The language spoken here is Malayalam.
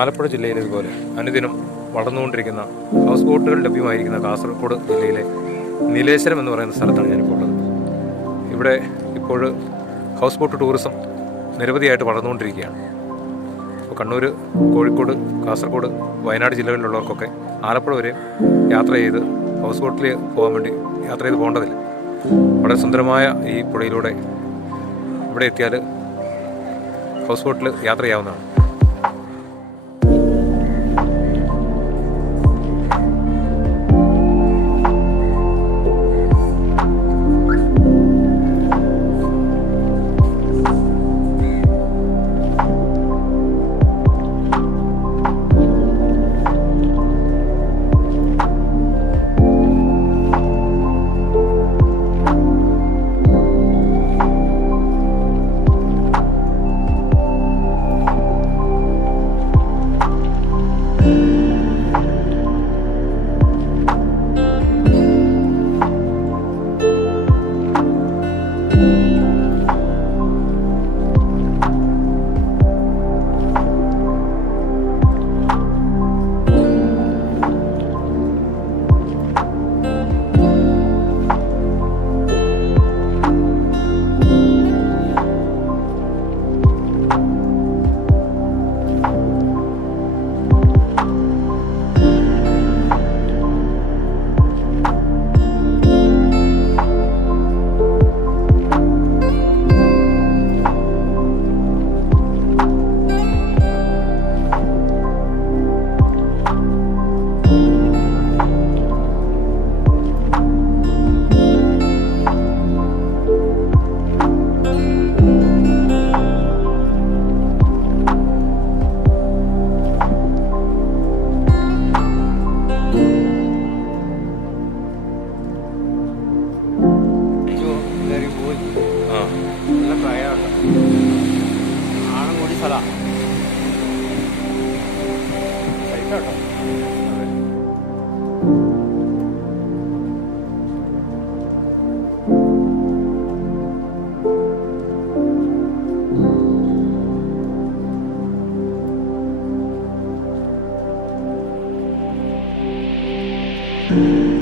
ആലപ്പുഴ ജില്ലയിലേതുപോലെ അനുദിനം വളർന്നുകൊണ്ടിരിക്കുന്ന ഹൗസ് ബോട്ടുകൾ ലഭ്യമായിരിക്കുന്ന കാസർഗോഡ് ജില്ലയിലെ നീലേശ്വരം എന്ന് പറയുന്ന സ്ഥലത്താണ് ഞാനിപ്പോൾ ഉള്ളത്. ഇവിടെ ഇപ്പോൾ ഹൗസ് ബോട്ട് ടൂറിസം നിരവധിയായിട്ട് വളർന്നുകൊണ്ടിരിക്കുകയാണ്. ഇപ്പോൾ കണ്ണൂർ, കോഴിക്കോട്, കാസർഗോഡ്, വയനാട് ജില്ലകളിലുള്ളവർക്കൊക്കെ ആലപ്പുഴ വരെ യാത്ര ചെയ്ത് ഹൗസ് ബോട്ടിൽ പോകാൻ വേണ്ടി യാത്ര ചെയ്ത് പോകേണ്ടതില്ല. വളരെ സുന്ദരമായ ഈ പുഴയിലൂടെ ഇവിടെ എത്തിയാൽ ഹൗസ് ബോട്ടിൽ യാത്ര ചെയ്യാവുന്നതാണ്. Thank you.